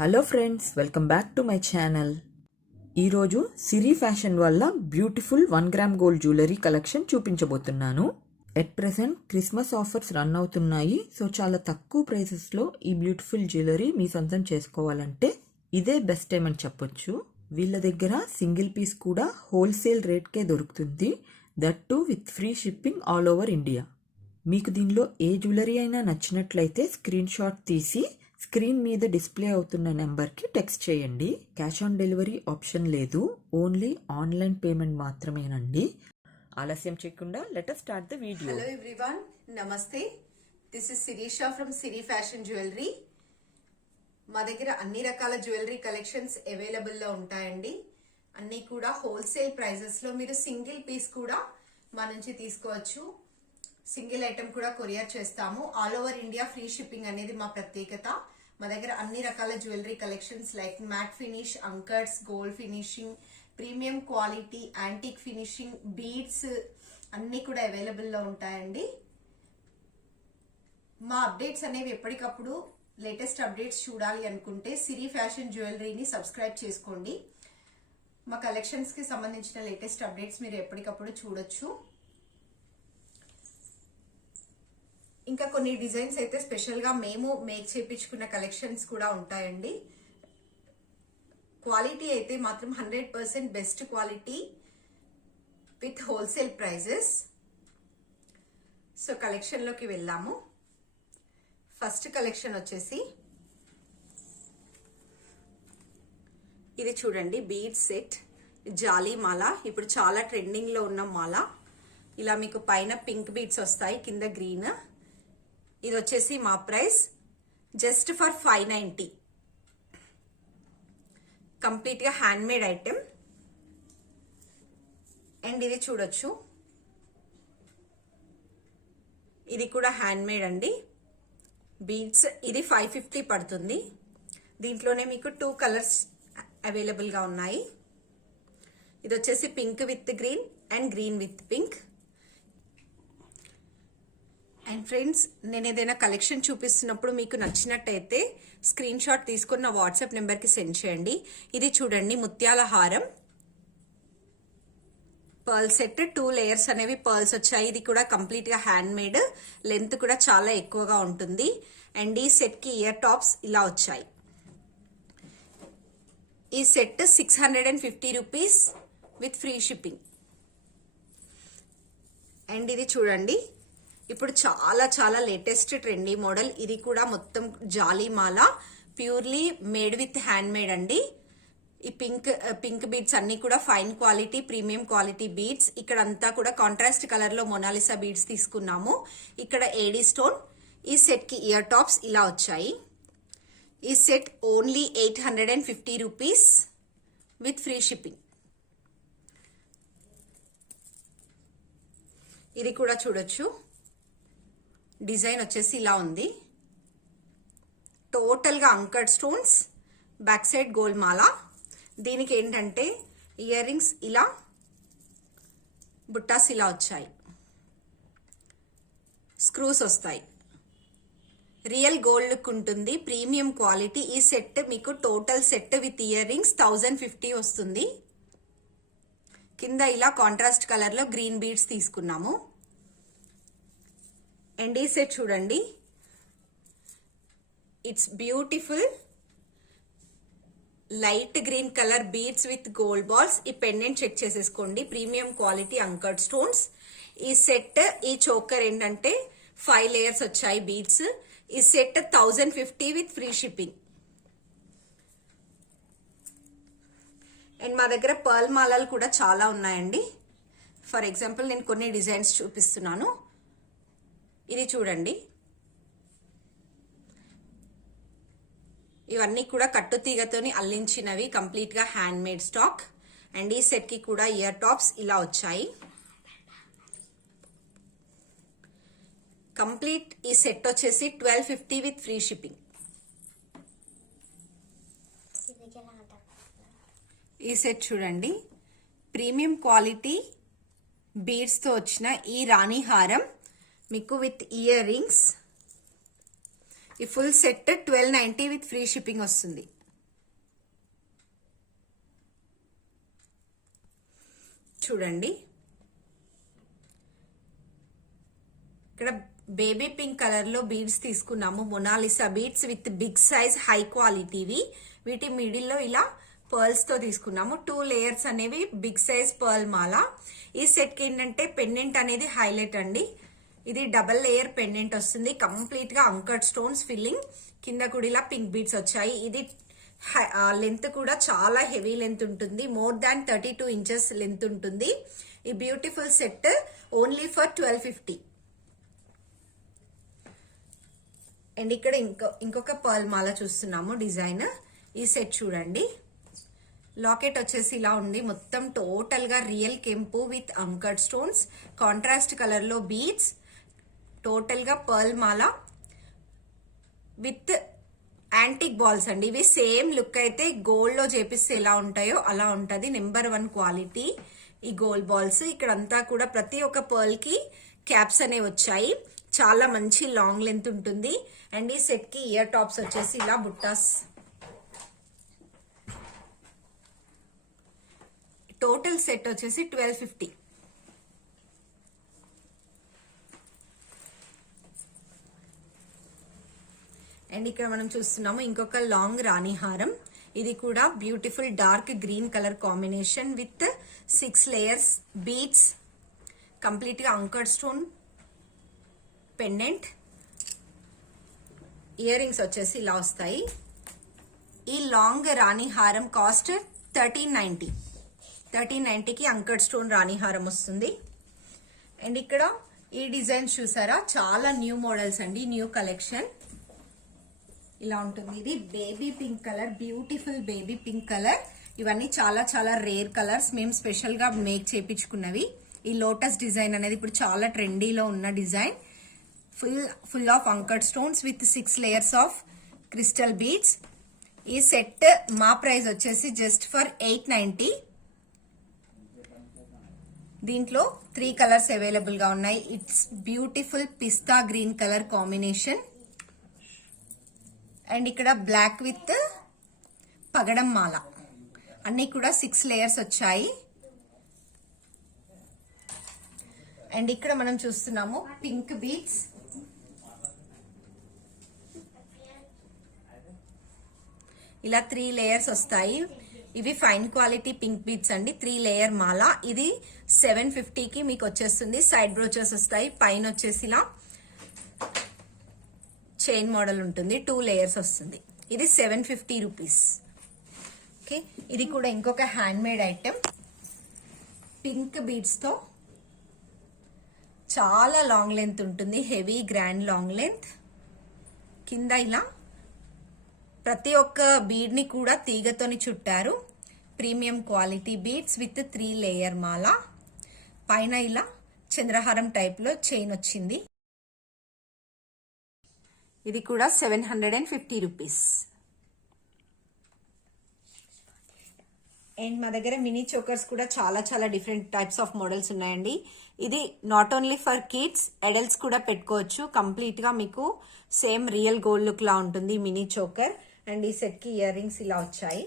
Hello friends, welcome back to my channel. ఈరోజు Siri fashion వల్ల beautiful 1 gram gold jewellery collection చూపించబోతున్నాను. At present Christmas offers run అవుతున్నాయి. So చాలా తక్కువ ప్రైసెస్లో ఈ బ్యూటిఫుల్ జ్యువెలరీ మీ సొంతం చేసుకోవాలంటే ఇదే బెస్ట్ టైం అని చెప్పొచ్చు. వీళ్ళ దగ్గర సింగిల్ పీస్ కూడా హోల్సేల్ రేట్కే దొరుకుతుంది. That too with free shipping all over India. మీకు దీనిలో ఏ జ్యువెలరీ అయినా నచ్చినట్లయితే స్క్రీన్ షాట్ తీసి స్క్రీన్ మీద డిస్ప్లే అవుతున్న నెంబర్కి టెక్స్ట్ చేయండి. క్యాష్ ఆన్ డెలివరీ ఆప్షన్ లేదు, ఓన్లీ ఆన్లైన్ పేమెంట్ మాత్రమేనండి. ఆలస్యం చేయకుండా let us start the video. Hello everyone, నమస్తే. This is Sirisha from Siri fashion jewellery. మా దగ్గర అన్ని రకాల జ్యువెలరీ కలెక్షన్స్ అవైలబుల్ లో ఉంటాయండి. అన్ని కూడా హోల్సేల్ ప్రైజెస్ లో మీరు సింగిల్ పీస్ కూడా మా నుంచి తీసుకోవచ్చు. సింగిల్ ఐటమ్ కూడా కొరియర్ చేస్తాము. All over India free shipping అనేది మా ప్రత్యేకత. మా దగ్గర అన్ని రకాల jewellery collections like matte finish, uncuts, gold finishing, premium quality, antique finishing, beads అన్ని కూడా అవైలబుల్ లో ఉంటాయండి. మా అప్డేట్స్ అనేవి ఎప్పటికప్పుడు లేటెస్ట్ అప్డేట్స్ చూడాలి అనుకుంటే సిరి ఫ్యాషన్ జ్యువెలరీని సబ్స్క్రైబ్ చేసుకోండి. మా కలెక్షన్స్ కి సంబంధించిన లేటెస్ట్ అప్డేట్స్ మీరు ఎప్పటికప్పుడు చూడొచ్చు. ఇంకా కొన్ని డిజైన్స్ అయితే స్పెషల్ గా మేము మేక్ చేయించుకున్న కలెక్షన్స్ కూడా ఉంటాయండి. క్వాలిటీ అయితే మాత్రం 100% best quality with wholesale prices. So collection లోకి వెళ్దాము. ఫస్ట్ కలెక్షన్ వచ్చేసి ఇది చూడండి, బీడ్ సెట్ జాలీ మాల. ఇప్పుడు చాలా ట్రెండింగ్ లో ఉన్న మాల. ఇలా మీకు పైన పింక్ బీడ్స్ వస్తాయి, కింద గ్రీన్. ఇది వచ్చేసి మా ప్రైస్ జస్ట్ ఫర్ 590. కంప్లీట్ గా హ్యాండ్ మేడ్ ఐటెం. అండ్ ఇది చూడొచ్చు, ఇది కూడా హ్యాండ్ మేడ్ అండి. బీడ్స్ ఇది 550 పడుతుంది. దీంట్లోనే మీకు 2 కలర్స్ అవైలబుల్ గా ఉన్నాయి. ఇది వచ్చేసి pink with green and green with pink. And friends, నేను ఏదైనా కలెక్షన్ చూపిస్తున్నప్పుడు మీకు నచ్చినట్టయితే స్క్రీన్ షాట్ తీసుకుని నా వాట్సాప్ నెంబర్కి సెండ్ చేయండి. ఇది చూడండి, ముత్యాల హారం పర్ల్ సెట్. 2 లేయర్స్ అనేవి పర్ల్స్ వచ్చాయి. ఇది కూడా కంప్లీట్ గా హ్యాండ్ మేడ్. లెంత్ కూడా చాలా ఎక్కువగా ఉంటుంది. అండ్ ఈ సెట్ కి ఇయర్ టాప్స్ ఇలా వచ్చాయి. ఈ set 650 rupees with free shipping. And ఇది చూడండి, ఇప్పుడు చాలా చాలా లేటెస్ట్ ట్రెండీ మోడల్. ఇది కూడా మొత్తం జాలీ మాల, purely made with hand made అండి. ఈ పింక్ బీడ్స్ అన్ని కూడా fine quality, premium quality beads. ఇక్కడ అంతా కూడా కాంట్రాస్ట్ కలర్ లో మొనాలిసా బీడ్స్ తీసుకున్నాము. ఇక్కడ ఏడీ స్టోన్. ఈ సెట్ కి ఇయర్ టాప్స్ ఇలా వచ్చాయి. ఈ set only 850 rupees with free shipping. ఇది కూడా చూడొచ్చు, డిజైన్ వచ్చేసి ఇలా ఉంది. టోటల్ గా uncut stones, back side gold మాల. దీనికి ఏంటంటే ఇయర్ రింగ్స్ ఇలా, బుట్టాస్ ఇలా వచ్చాయి, స్క్రూస్ వస్తాయి. రియల్ గోల్డ్ లుక్ ఉంటుంది, ప్రీమియం క్వాలిటీ. ఈ సెట్ మీకు total set with ear rings 1050 వస్తుంది. కింద ఇలా కాంట్రాస్ట్ కలర్ లో గ్రీన్ బీడ్స్ తీసుకున్నాము. అండ్ ఈ సెట్ చూడండి, it's beautiful light green colour beads with gold balls. ఈ పెండెంట్ చెక్ చేసేసుకోండి, ప్రీమియం క్వాలిటీ అంకర్డ్ స్టోన్స్. ఈ సెట్ ఈ చోకర్ ఏంటంటే 5 లేయర్స్ వచ్చాయి బీడ్స్. ఈ set 1050 with free shipping. And మా దగ్గర పర్ల్ మాలలు కూడా చాలా ఉన్నాయండి. ఫర్ ఎగ్జాంపుల్ నేను కొన్ని డిజైన్స్ చూపిస్తున్నాను. ఇది చూడండి, ఇవన్నీ కూడా కట్టుతీగతోని అల్లించినవి, కంప్లీట్ గా హ్యాండ్ మేడ్ స్టాక్. అండ్ ఈ సెట్ కి కూడా ఇయర్ టాప్స్ ఇలా వచ్చాయి. కంప్లీట్ ఈ సెట్ వచ్చేసి 1250 విత్ ఫ్రీ షిప్పింగ్. ఈ సెట్ చూడండి, ప్రీమియం క్వాలిటీ బీడ్స్ తో వచ్చిన ఈ రాణి హారం మీకు విత్ ఇయర్ రింగ్స్. ఈ full set 1290 with free shipping వస్తుంది. చూడండి, ఇక్కడ బేబీ పింక్ కలర్ లో బీడ్స్ తీసుకున్నాము. Monalisa beads with big size high క్వాలిటీవి. వీటి మిడిల్ లో ఇలా పర్ల్స్ తో తీసుకున్నాము. 2 లేయర్స్ అనేవి బిగ్ సైజ్ పర్ల్ మాల. ఈ సెట్ కి ఏంటంటే పెండెంట్ అనేది హైలైట్ అండి. ఇది డబల్ లేయర్ పెండెంట్ వస్తుంది. కంప్లీట్ గా అంకర్డ్ స్టోన్స్ ఫిల్లింగ్, కింద కూడా ఇలా పింక్ బీడ్స్ వచ్చాయి. ఇది లెంత్ కూడా చాలా హెవీ లెంత్ ఉంటుంది. మోర్ దాన్ 32 ఇంచెస్ లెంత్ ఉంటుంది. ఈ beautiful set only for 1250. And ఇక్కడ ఇంకొక పర్ల్ మాల చూస్తున్నాము డిజైన్. ఈ సెట్ చూడండి, లాకెట్ వచ్చేసి ఇలా ఉంది. మొత్తం టోటల్ గా రియల్ కెంపు with uncut stones, contrast colour లో బీడ్స్, టోటల్ గా pearl Mala with antique balls అండి. ఇవి సేమ్ లుక్ అయితే గోల్డ్ లో చేపిస్తే ఎలా ఉంటాయో అలా ఉంటది. నెంబర్ 1 క్వాలిటీ ఈ గోల్డ్ బాల్స్. ఇక్కడంతా కూడా ప్రతి ఒక్క పర్ల్ కి క్యాప్స్ అనేవి వచ్చాయి. చాలా మంచి లాంగ్ లెంత్ ఉంటుంది. అండ్ ఈ సెట్ కి ఇయర్ టాప్స్ వచ్చేసి ఇలా బుట్టాస్. టోటల్ సెట్ వచ్చేసి 1250. అండ్ ఇక్కడ మనం చూస్తున్నాము ఇంకొక లాంగ్ రాణి హారం. ఇది కూడా beautiful dark green colour combination with 6 layers beads, complete గా అంకర్డ్ స్టోన్ పెండెంట్. ఇయర్ రింగ్స్ వచ్చేసి ఇలా వస్తాయి. ఈ లాంగ్ రాణి హారం కాస్ట్ 1390. 1390కి అంకర్డ్ స్టోన్ రాణి హారం వస్తుంది. అండ్ ఇక్కడ ఈ డిజైన్ చూసారా, చాలా న్యూ మోడల్స్ అండి, న్యూ కలెక్షన్. ఇలా ఉంటుంది. ఇది baby pink colour, beautiful baby pink colour. ఇవన్నీ చాలా చాలా రేర్ కలర్స్, మేము స్పెషల్ గా మేక్ చేయించుకున్నవి. ఈ లోటస్ డిజైన్ అనేది ఇప్పుడు చాలా ట్రెండీలో ఉన్న design. Full of uncut stones with 6 layers of crystal beads. ఈ సెట్ మా ప్రైస్ వచ్చేసి జస్ట్ ఫర్ 890. దీంట్లో 3 కలర్స్ అవైలబుల్ గా ఉన్నాయి. It's beautiful pista green colour combination. And ఇక్కడ బ్లాక్ విత్ పగడం మాల. అన్ని కూడా 6 లేయర్స్ వచ్చాయి. అండ్ ఇక్కడ మనం చూస్తున్నాము పింక్ బీడ్స్. ఇలా 3 లేయర్స్ వస్తాయి. ఇవి ఫైన్ క్వాలిటీ పింక్ బీడ్స్ అండి. 3 లేయర్ మాల. ఇది 750కి మీకు వచ్చేస్తుంది. సైడ్ బ్రోచెస్ వస్తాయి. పైన వచ్చేసి ఇలా చైన్ మోడల్ ఉంటుంది. 2 లేయర్స్ వస్తుంది. ఇది 750 రూపీస్. ఓకే, ఇది కూడా ఇంకొక hand made item. Pink beads తో చాలా లాంగ్ లెంత్ ఉంటుంది. Heavy grand long length. కింద ఇలా ప్రతి ఒక్క బీడ్ ని కూడా తీగతోని చుట్టారు. Premium quality beads with 3 layer మాల. పైన ఇలా చంద్రహారం టైప్ లో చైన్ వచ్చింది. ఇది కూడా 750 రూపీస్. అండ్ మా దగ్గర మినీ చోకర్స్ కూడా చాలా చాలా డిఫరెంట్ టైప్స్ ఆఫ్ మోడల్స్ ఉన్నాయండి. ఇది not only for kids, adults కూడా పెట్టుకోవచ్చు. కంప్లీట్ గా మీకు సేమ్ రియల్ గోల్డ్ లుక్ లా ఉంటుంది మినీ చోకర్. అండ్ ఈ సెట్ కి ఇయర్ రింగ్స్ ఇలా వచ్చాయి.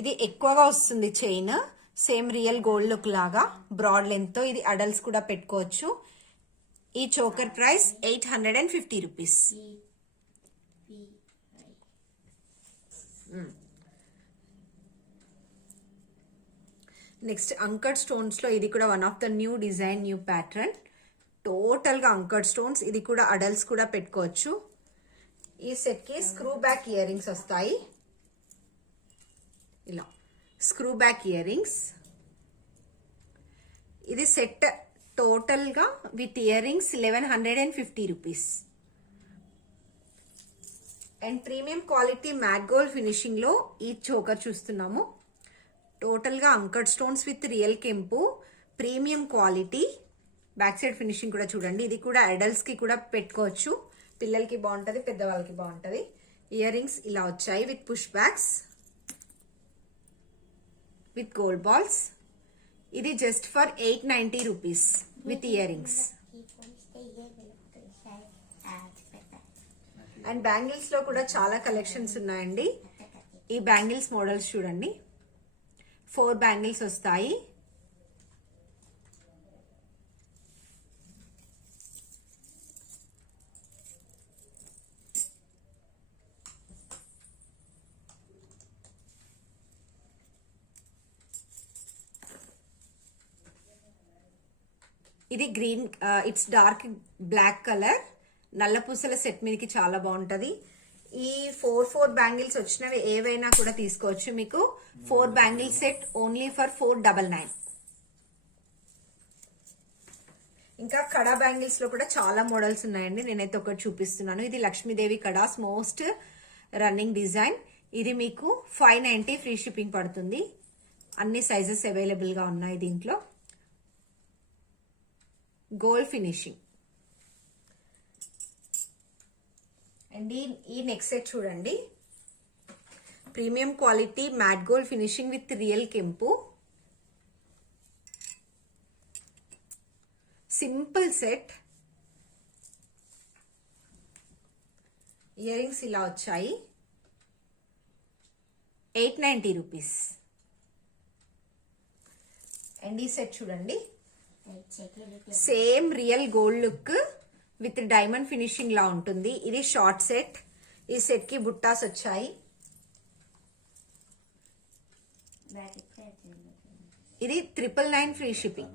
ఇది ఎక్కువగా వస్తుంది chain, same real gold look లాగా బ్రాడ్ లెంత్ తో. ఇది అడల్ట్స్ కూడా పెట్టుకోవచ్చు. ఈ choker price 850 rupees. Next uncut stones లో ఇది కూడా one of the new design, new pattern. Total గా అంకర్డ్ స్టోన్స్. ఇది కూడా అడల్ట్స్ కూడా పెట్టుకోవచ్చు. ఈ సెట్ కి స్క్రూ బ్యాక్ ఇయర్ రింగ్స్ వస్తాయి. ఇలా స్క్రూ బ్యాక్ ఇయర్ రింగ్స్. ఇది సెట్ టోటల్ గా with ear rings 1150 rupees. And premium quality matte gold finishing లో ఈ చోకర్ చూస్తున్నాము. టోటల్ గా అంకర్డ్ స్టోన్స్ విత్ రియల్ కెంపు, premium quality. Back side finishing కూడా చూడండి. ఇది కూడా అడల్ట్స్ కి కూడా పెట్టుకోవచ్చు. పిల్లలకి బాగుంటది, పెద్దవాళ్ళకి బాగుంటది. ఇయర్ రింగ్స్ ఇలా వచ్చాయి with push backs with gold balls. ఇది just for 890 rupees with earrings. And bangles లో కూడా చాలా కలెక్షన్స్ ఉన్నాయండి. ఈ బ్యాంగిల్స్ మోడల్స్ చూడండి. 4 బ్యాంగిల్స్ వస్తాయి. ఇది green, it's dark black colour, నల్ల పూసల సెట్ మీదకి చాలా బాగుంటది. ఈ 4 బ్యాంగిల్స్ వచ్చినవి ఏవైనా కూడా తీసుకోవచ్చు. మీకు 4 బ్యాంగిల్ సెట్ ఓన్లీ ఫర్ 499. ఇంకా కడా బ్యాంగిల్స్ లో కూడా చాలా మోడల్స్ ఉన్నాయండి. నేనైతే ఒకటి చూపిస్తున్నాను. ఇది Lakshmidevi kadas most running design. ఇది మీకు 590 ఫ్రీ షిప్పింగ్ పడుతుంది. అన్ని సైజెస్ అవైలబుల్ గా ఉన్నాయి దీంట్లో. Gold finishing. అండ్ ఈ నెక్స్ట్ సెట్ చూడండి. Premium quality matte gold finishing with real కెంపు. Simple set. ఇయర్ రింగ్స్ ఇలా వచ్చాయి. 890 రూపీస్. అండ్ ఈ సెట్ చూడండి. Same real gold look with diamond finishing లా ఉంటుంది. ఇది షార్ట్ సెట్. ఈ సెట్ కి బుట్టాస్ వచ్చాయి. ఇది 999 ఫ్రీ షిప్పింగ్.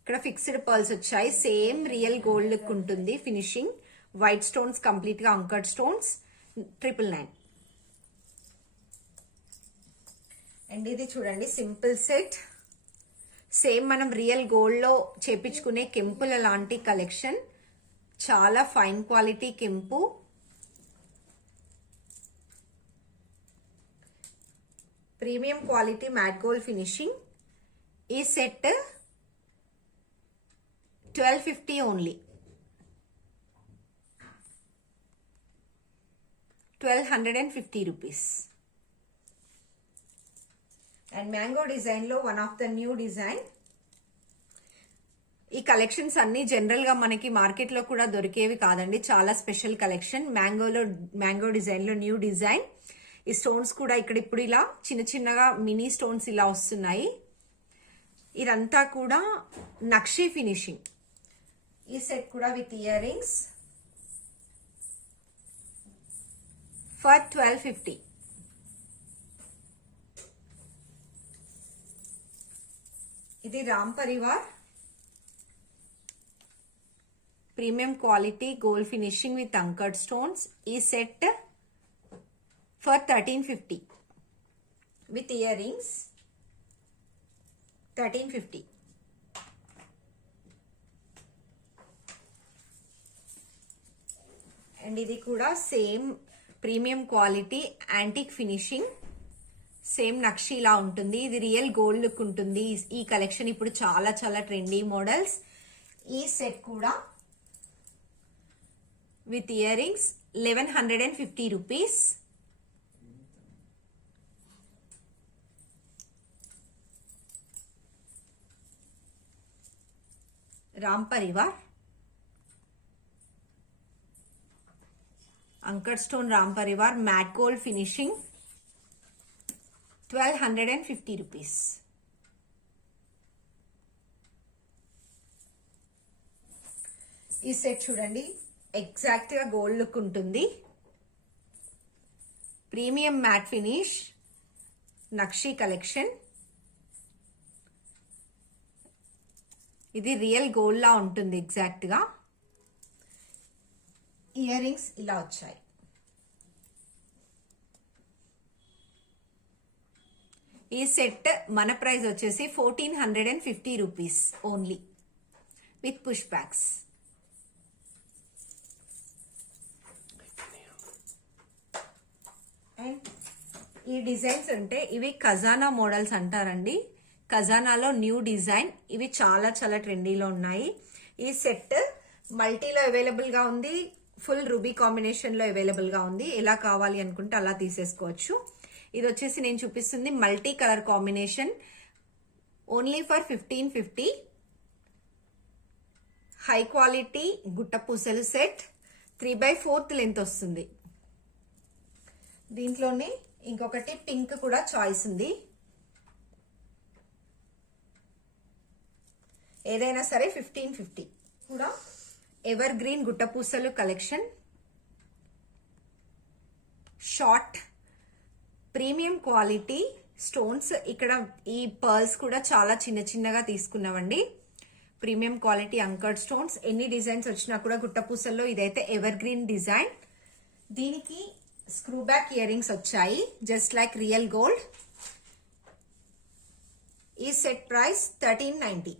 ఇక్కడ ఫిక్స్డ్ పర్ల్స్ వచ్చాయి. సేమ్ రియల్ గోల్డ్ లుక్ ఉంటుంది ఫినిషింగ్. వైట్ స్టోన్స్ కంప్లీట్ గా అంకర్డ్ స్టోన్స్. 999. అండ్ ఇది చూడండి సింపుల్ సెట్. సేమ్ మనం రియల్ గోల్డ్ లో చేపించుకునే కెంపుల లాంటి కలెక్షన్. చాలా ఫైన్ క్వాలిటీ కెంపు. Premium quality matte gold finishing. ఈ set 1250 only. 1250 rupees. And mango design లో one of the new design. ఈ కలెక్షన్స్ అన్ని జనరల్ గా మనకి మార్కెట్ లో కూడా దొరికేవి కాదండి. చాలా స్పెషల్ కలెక్షన్. మ్యాంగో డిజైన్ లో న్యూ డిజైన్. ఈ స్టోన్స్ కూడా ఇక్కడ ఇప్పుడు ఇలా చిన్న చిన్నగా మినీ స్టోన్స్ ఇలా వస్తున్నాయి. ఇదంతా కూడా నక్షి ఫినిషింగ్. ఈ సెట్ కూడా విత్ ఇయర్ రింగ్స్ ఫర్ 1250. ఇది Ram Parivar premium quality gold finishing with uncut stones. ఈ set for 1350 with earrings. 1350. And ఇది కూడా same premium quality antique finishing. Same నక్షి ఇలా ఉంటుంది. ఇది రియల్ గోల్డ్ లుక్ ఉంటుంది. ఈ కలెక్షన్ ఇప్పుడు చాలా చాలా ట్రెండీ మోడల్స్. ఈ సెట్ కూడా with ear rings 1150 rupees. Ram Parivar anchor stone Ram Parivar mat gold finishing 1250 rupees. ఈ సెట్ చూడండి ఎగ్జాక్ట్ గా గోల్డ్ లుక్ ఉంటుంది. ప్రీమియం మ్యాట్ ఫినిష్ నక్షి కలెక్షన్. ఇది రియల్ గోల్డ్ లా ఉంటుంది ఎగ్జాక్ట్ గా. ఇయర్ రింగ్స్ ఇలా వచ్చాయి. ఈ సెట్ మన ప్రైస్ వచ్చేసి 1450 rupees only with push bags. And ఈ డిజైన్స్ అంటే ఇవి ఖజానా మోడల్స్ అంటారండి. ఖజానాలో న్యూ డిజైన్. ఇవి చాలా చాలా ట్రెండీలో ఉన్నాయి. ఈ సెట్ మల్టీలో అవైలబుల్ గా ఉంది. ఫుల్ రూబీ కాంబినేషన్ లో అవైలబుల్ గా ఉంది. ఎలా కావాలి అనుకుంటే అలా తీసేసుకోవచ్చు. ఇది వచ్చేసి నేను చూపిస్తుంది multi colour combination. Only for 1550. High quality గుట్ట పూసలు సెట్. 3/4 లెంత్ వస్తుంది. దీంట్లోనే ఇంకొకటి పింక్ కూడా చాయిస్ ఉంది. ఏదైనా సరే 1550. కూడా ఎవర్ గ్రీన్ గుట్టపూసలు collection, short premium quality stones. ఇక్కడ ఈ పర్ల్స్ కూడా చాలా చిన్న చిన్నగా తీసుకున్నామండి. Premium quality uncut stones. ఎన్ని డిజైన్స్ వచ్చినా కూడా గుట్టపూసల్లో ఇదైతే ఎవర్ గ్రీన్ డిజైన్. దీనికి స్క్రూ బ్యాక్ ఇయర్ రింగ్స్ వచ్చాయి, జస్ట్ లైక్ రియల్ గోల్డ్. ఈ set price 1390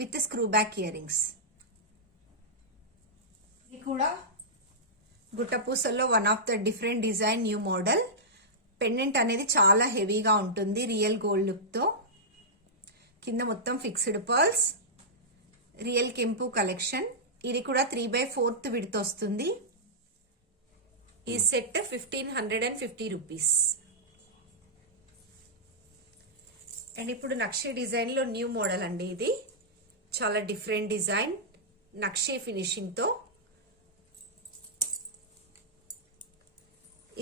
with screw back earrings. ఇది కూడా గుట్టపూసల్లో one of the different design, new model. Pendant అనేది చాలా హెవీగా ఉంటుంది రియల్ గోల్డ్ లుక్ తో. కింద మొత్తం ఫిక్స్డ్ పర్ల్స్, రియల్ కెంపు కలెక్షన్. ఇది కూడా 3/4 విడ్త్ వస్తుంది. ఈ సెట్ 1550 రూపీస్. అండ్ ఇప్పుడు నక్షి డిజైన్ లో న్యూ మోడల్ అండి. ఇది చాలా డిఫరెంట్ డిజైన్, నక్షి ఫినిషింగ్ తో.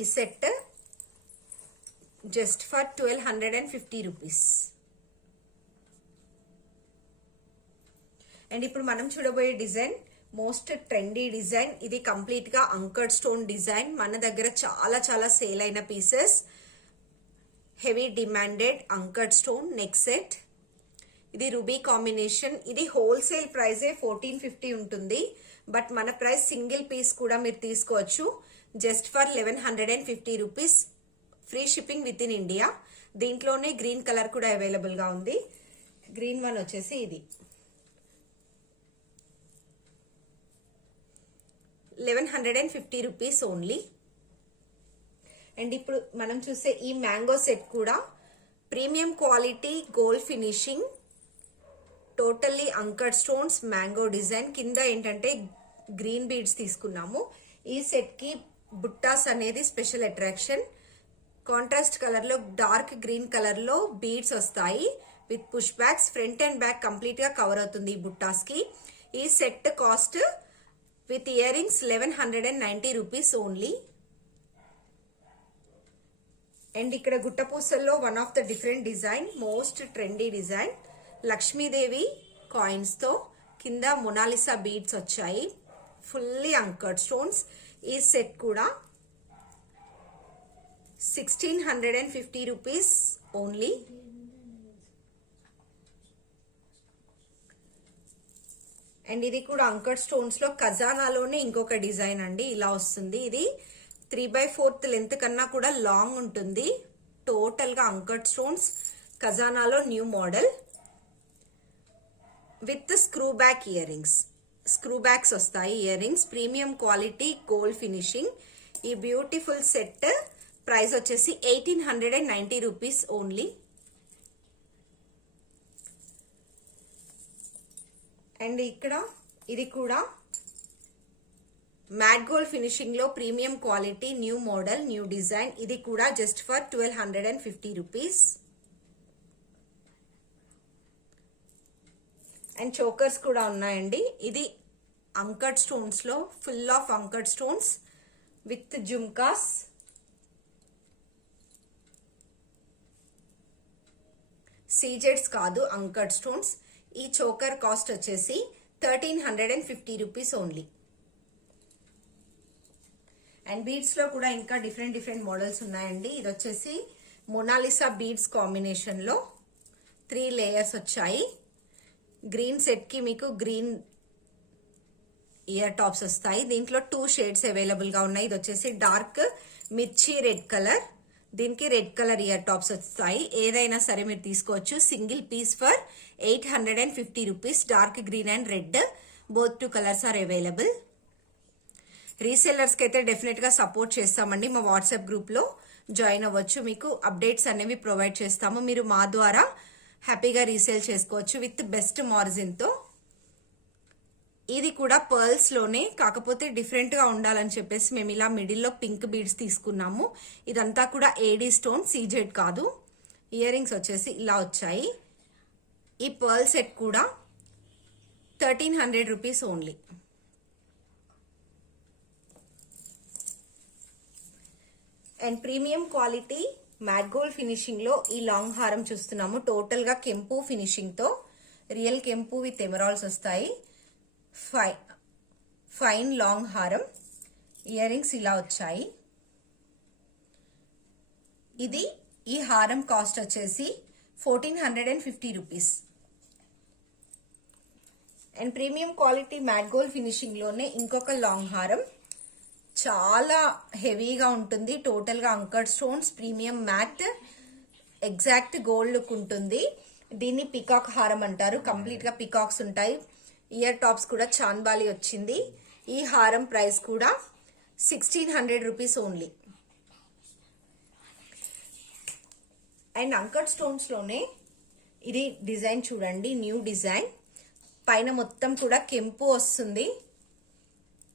ఈ set just for 1250 rupees. And ఇప్పుడు మనం చూడబోయే డిజైన్ మోస్ట్ ట్రెండీ డిజైన్. ఇది కంప్లీట్ గా అంకర్డ్ స్టోన్ డిజైన్. మన దగ్గర చాలా చాలా సేల్ అయిన pieces. Heavy demanded uncut stone neck set. ఇది రూబీ కాంబినేషన్. ఇది హోల్సేల్ ప్రైజే 1450 ఉంటుంది. బట్ మన ప్రైస్ సింగిల్ పీస్ కూడా మీరు తీసుకోవచ్చు just for 1150 rupees. Free shipping with in India. దీంట్లోనే గ్రీన్ కలర్ కూడా అవైలబుల్ గా ఉంది. గ్రీన్ వన్ వచ్చేసి ఇది 1150 రూపీస్ ఓన్లీ. అండ్ ఇప్పుడు మనం చూసే ఈ మ్యాంగో సెట్ కూడా premium quality gold finishing, totally uncut stones, mango design. కింద ఏంటంటే గ్రీన్ బీడ్స్ తీసుకున్నాము. ఈ సెట్ కి బుట్టాస్ అనేది స్పెషల్ అట్రాక్షన్. కాంట్రాస్ట్ కలర్ లో డార్క్ గ్రీన్ కలర్ లో బీడ్స్ వస్తాయి with push backs. Front and back complete గా కవర్ అవుతుంది ఈ బుట్టాస్ కి. ఈ set cost with earrings 1190 rupees only. And ఇక్కడ గుట్టపూసల్లో one of the different design, most trendy design. Lakshmidevi coins తో కింద మొనాలిసా బీడ్స్ వచ్చాయి, ఫుల్లీ అంకర్డ్ స్టోన్స్. ఈ సెట్ కూడా 1650 రూపీస్ ఓన్లీ. అండ్ ఇది కూడా అంకర్డ్ స్టోన్స్ లో ఖజానాలోనే ఇంకొక డిజైన్ అండి. ఇలా వస్తుంది. ఇది 3/4 లెంత్ కన్నా కూడా లాంగ్ ఉంటుంది. టోటల్ గా అంకర్డ్ స్టోన్స్, ఖజానాలో new model with screw back earrings. Screw backs వస్తాయి earrings. Premium quality gold finishing. ఈ బ్యూటిఫుల్ సెట్ ప్రైస్ వచ్చేసి 1890 రూపీస్ ఓన్లీ. అండ్ ఇక్కడ ఇది కూడా మ్యాట్ గోల్డ్ ఫినిషింగ్ లో premium quality, new model, new design. ఇది కూడా just for 1250 rupees. And chokers కూడా ఉన్నాయండి. ఇది అంకర్డ్ స్టోన్స్ లో full of uncut stones with జుమ్కాస్. సీజెడ్స్ కాదు, అంకర్డ్ స్టోన్స్. ఈ చోకర్ కాస్ట్ వచ్చేసి 1350 రూపీస్ ఓన్లీ. అండ్ బీడ్స్ లో కూడా ఇంకా డిఫరెంట్ డిఫరెంట్ మోడల్స్ ఉన్నాయండి. ఇది వచ్చేసి మొనాలిసా బీడ్స్ కాంబినేషన్ లో 3 లేయర్స్ వచ్చాయి. గ్రీన్ సెట్ కి మీకు గ్రీన్ ఇయర్ టాప్స్ వస్తాయి. దీంట్లో 2 షేడ్స్ అవైలబుల్ గా ఉన్నాయి. ఇది వచ్చేసి డార్క్ మిర్చి రెడ్ కలర్, దీనికి రెడ్ కలర్ ఇయర్ టాప్స్ వస్తాయి. ఏదైనా సరే మీరు తీసుకోవచ్చు. Single piece for 850 rupees. Dark green and red, both 2 colours are available. Resellers కి అయితే డెఫినెట్ గా సపోర్ట్ చేస్తామండి. మా వాట్సాప్ గ్రూప్ లో జాయిన్ అవ్వచ్చు. మీకు అప్డేట్స్ అనేవి ప్రొవైడ్ చేస్తాము. మీరు మా ద్వారా హ్యాపీగా రీసేల్ చేసుకోవచ్చు విత్ బెస్ట్ మార్జిన్ తో. ఇది కూడా పర్ల్స్ లోనే, కాకపోతే డిఫరెంట్ గా ఉండాలని చెప్పేసి మేము ఇలా మిడిల్ లో పింక్ బీడ్స్ తీసుకున్నాము. ఇదంతా కూడా ఏడీ స్టోన్, సీజెడ్ కాదు. ఇయర్ రింగ్స్ వచ్చేసి ఇలా వచ్చాయి. ఈ పర్ల్ సెట్ కూడా 1300 rupees only. And premium quality matte gold finishing లో ఈ లాంగ్ హారం చూస్తున్నాము. టోటల్ గా కెంపు ఫినిషింగ్ తో రియల్ కెంపు విత్ ఎమరాల్డ్స్ వస్తాయి. ఫైన్ లాంగ్ హారం. ఇయర్ రింగ్స్ ఇలా వచ్చాయి. ఈ హారం కాస్ట్ వచ్చేసి 1450 rupees. And premium quality matte gold finishing లోనే ఇంకొక లాంగ్ హారం చాలా హెవీగా ఉంటుంది. టోటల్ గా anchor stones, premium matte, exact gold look ఉంటుంది. దీన్ని పికాక్ హారం అంటారు. కంప్లీట్ గా పికాక్స్ ఉంటాయి. ఇయర్ టాప్స్ కూడా చాన్బాలి వచ్చింది. ఈ హారం ప్రైస్ కూడా 1600 rupees only. And anchor stones లోనే ఇది డిజైన్ చూడండి, న్యూ డిజైన్. పైన మొత్తం కూడా కెంపు వస్తుంది.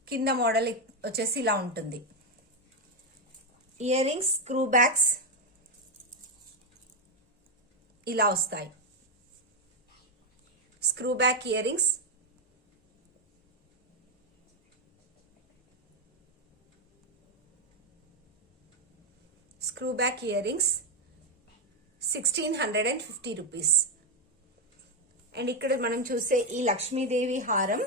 కింద మోడల్ వచ్చేసి ఇలా ఉంటుంది. ఇయర్ రింగ్స్, స్క్రూ బ్యాగ్స్ ఇలా వస్తాయి. Screw back earrings, screw back ear rings 1650 rupees. And ఇక్కడ మనం చూసే ఈ లక్ష్మీదేవి హారం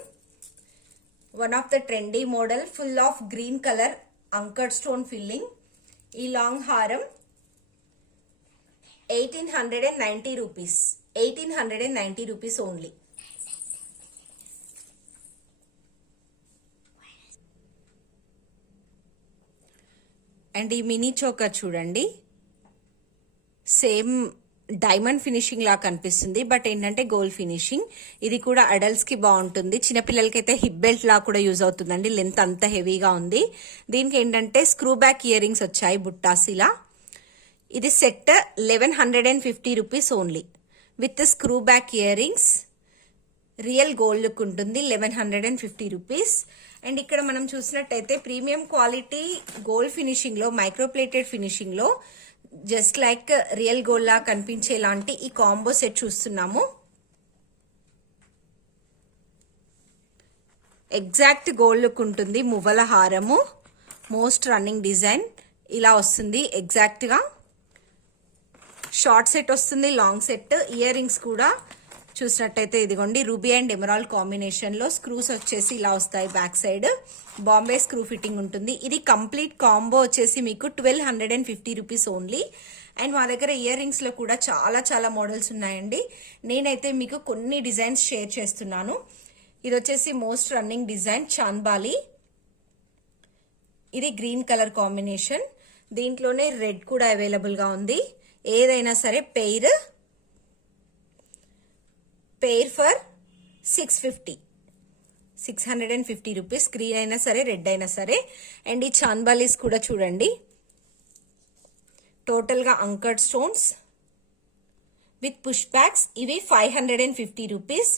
one of the trendy model, full of green colour anchor stone filling. ఈ లాంగ్ హారం 1890 రూపీస్. 1890 rupees only. అండ్ ఈ మినీ చోకర్ చూడండి, సేమ్ డైమండ్ ఫినిషింగ్ లా కనిపిస్తుంది, బట్ ఏంటంటే గోల్డ్ ఫినిషింగ్. ఇది కూడా అడల్ట్స్ కి బాగుంటుంది. చిన్నపిల్లలకైతే హిప్ బెల్ట్ లా కూడా యూజ్ అవుతుందండి. లెంత్ అంత హెవీగా ఉంది. దీనికి ఏంటంటే స్క్రూ బ్యాక్ ఇయర్ రింగ్స్ వచ్చాయి బుట్టాస్ ఇలా. ఇది set 1150 rupees only with screw back ear rings. Real gold look ఉంటుంది. 1150 రూపీస్. అండ్ ఇక్కడ మనం చూసినట్టయితే ప్రీమియం క్వాలిటీ గోల్డ్ ఫినిషింగ్ లో, మైక్రోప్లేటెడ్ ఫినిషింగ్ లో జస్ట్ లైక్ రియల్ గోల్డ్ లా కనిపించేలాంటి ఈ కాంబో సెట్ చూస్తున్నాము. ఎగ్జాక్ట్ గోల్డ్ లుక్ ఉంటుంది. మువ్వల హారము, మోస్ట్ రన్నింగ్ డిజైన్ ఇలా వస్తుంది. ఎగ్జాక్ట్ గా షార్ట్ సెట్ వస్తుంది, లాంగ్ సెట్. ఇయర్ రింగ్స్ కూడా చూసినట్టయితే ఇదిగోండి, రూబీ అండ్ ఎమరాల్డ్ కాంబినేషన్ లో స్క్రూస్ వచ్చేసి ఇలా వస్తాయి. Back side Bombay screw fitting ఉంటుంది. ఇది కంప్లీట్ కాంబో వచ్చేసి మీకు 1250 రూపీస్ ఓన్లీ. అండ్ మా దగ్గర ఇయర్ రింగ్స్ లో కూడా చాలా చాలా మోడల్స్ ఉన్నాయండి. నేనైతే మీకు కొన్ని డిజైన్స్ షేర్ చేస్తున్నాను. ఇది వచ్చేసి మోస్ట్ రన్నింగ్ డిజైన్ చాన్బాలి. ఇది గ్రీన్ కలర్ కాంబినేషన్. దీంట్లోనే రెడ్ కూడా అవైలబుల్ గా ఉంది. ఏదైనా సరే పెయిర్ ఫర్ 650 రూపీస్. గ్రీన్ అయినా సరే, రెడ్ అయినా సరే. అండ్ ఈ చాన్బాలీస్ కూడా చూడండి, టోటల్ గా uncut stones with push backs. ఇవి 550 రూపీస్.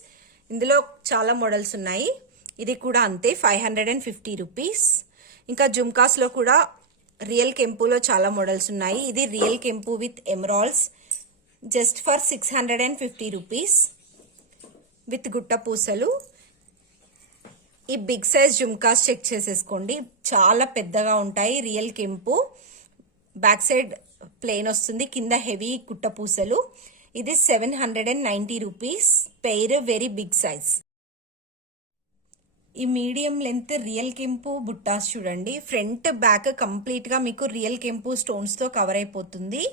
ఇందులో చాలా మోడల్స్ ఉన్నాయి. ఇది కూడా అంతే 550 రూపీస్. ఇంకా జుమ్కాస్ లో కూడా రియల్ కెంపులో చాలా మోడల్స్ ఉన్నాయి. ఇది రియల్ కెంపు with emeralds just for 650 rupees with గుట్ట పూసలు. ఈ బిగ్ సైజ్ జుమ్కాస్ చెక్ చేసేసుకోండి, చాలా పెద్దగా ఉంటాయి. రియల్ కెంపు, బ్యాక్ సైడ్ ప్లెయిన్ వస్తుంది, కింద హెవీ గుట్ట పూసలు. ఇది 790 rupees pair, very big size. ఈ మీడియం లెంత్ రియల్ కెంపు బుట్టాస్ చూడండి, ఫ్రంట్ బ్యాక్ కంప్లీట్ గా మీకు రియల్ కెంపు స్టోన్స్ తో కవర్ అయిపోతుంది.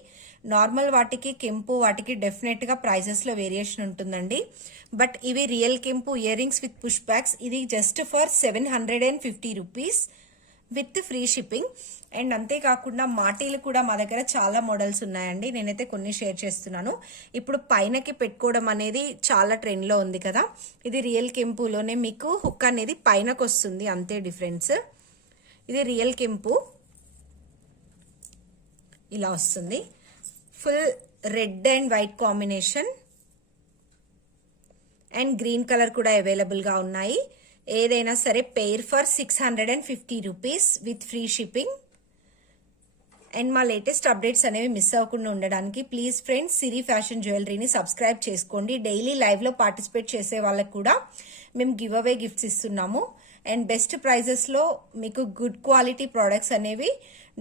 నార్మల్ వాటికి కెంపు వాటికి డెఫినెట్ గా ప్రైసెస్ లో వేరియేషన్ ఉంటుందండి. బట్ ఇవి రియల్ కెంపు earrings with push backs. ఇది just for 750 rupees with free shipping. And అంతేకాకుండా మాటీలు కూడా మా దగ్గర చాలా మోడల్స్ ఉన్నాయండి. నేనైతే కొన్ని షేర్ చేస్తున్నాను. ఇప్పుడు పైనకి పెట్టుకోవడం అనేది చాలా ట్రెండ్ లో ఉంది కదా. ఇది రియల్ కెంపులోనే మీకు హుక్ అనేది పైనకు వస్తుంది, అంతే డిఫరెన్స్. ఇది రియల్ కెంపు ఇలా వస్తుంది. Full red and white combination and green colour కూడా అవైలబుల్ గా ఉన్నాయి. ఏదైనా సరే pair for 650 rupees with free shipping. And మా లేటెస్ట్ అప్డేట్స్ అనేవి మిస్ అవ్వకుండా ఉండడానికి ప్లీజ్ ఫ్రెండ్స్ సిరి ఫ్యాషన్ జ్యువెలరీని సబ్స్క్రైబ్ చేసుకోండి. డైలీ లైవ్ లో పార్టిసిపేట్ చేసే వాళ్ళకి కూడా మేము గివ్ అవే గిఫ్ట్స్ ఇస్తున్నాము. అండ్ బెస్ట్ ప్రైజెస్ లో మీకు గుడ్ క్వాలిటీ ప్రొడక్ట్స్ అనేవి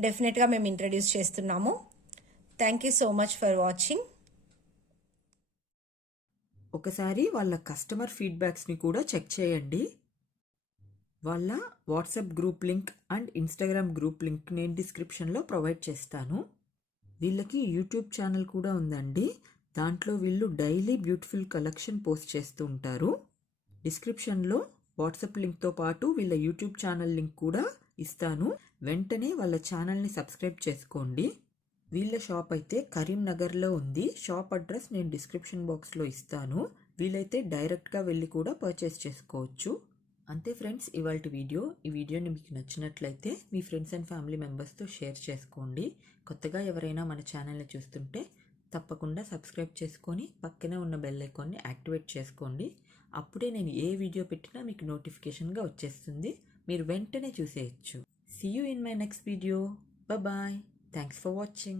డెఫినెట్ గా మేము ఇంట్రడ్యూస్ చేస్తున్నాము. Thank you so much for watching. ఒకసారి వాళ్ళ కస్టమర్ ఫీడ్బ్యాక్స్ని కూడా చెక్ చేయండి. వాళ్ళ WhatsApp group link and Instagram group link నేను డిస్క్రిప్షన్లో ప్రొవైడ్ చేస్తాను. వీళ్ళకి యూట్యూబ్ ఛానల్ కూడా ఉందండి. దాంట్లో వీళ్ళు డైలీ బ్యూటిఫుల్ కలెక్షన్ పోస్ట్ చేస్తూ ఉంటారు. డిస్క్రిప్షన్లో వాట్సాప్ లింక్తో పాటు వీళ్ళ యూట్యూబ్ ఛానల్ లింక్ కూడా ఇస్తాను. వెంటనే వాళ్ళ ఛానల్ని సబ్స్క్రైబ్ చేసుకోండి. వీళ్ళ షాప్ అయితే కరీంనగర్లో ఉంది. షాప్ అడ్రస్ నేను డిస్క్రిప్షన్ బాక్స్లో ఇస్తాను. వీలైతే డైరెక్ట్గా వెళ్ళి కూడా పర్చేస్ చేసుకోవచ్చు. అంతే ఫ్రెండ్స్, ఇవాల్టి వీడియో. ఈ వీడియోని మీకు నచ్చినట్లయితే మీ ఫ్రెండ్స్ అండ్ ఫ్యామిలీ మెంబర్స్తో షేర్ చేసుకోండి. కొత్తగా ఎవరైనా మన ఛానల్ని చూస్తుంటే తప్పకుండా సబ్స్క్రైబ్ చేసుకొని పక్కనే ఉన్న బెల్ ఐకాన్ని యాక్టివేట్ చేసుకోండి. అప్పుడే నేను ఏ వీడియో పెట్టినా మీకు నోటిఫికేషన్గా వచ్చేస్తుంది. మీరు వెంటనే చూసేయచ్చు. See you in my next video. Bye bye. Thanks for watching.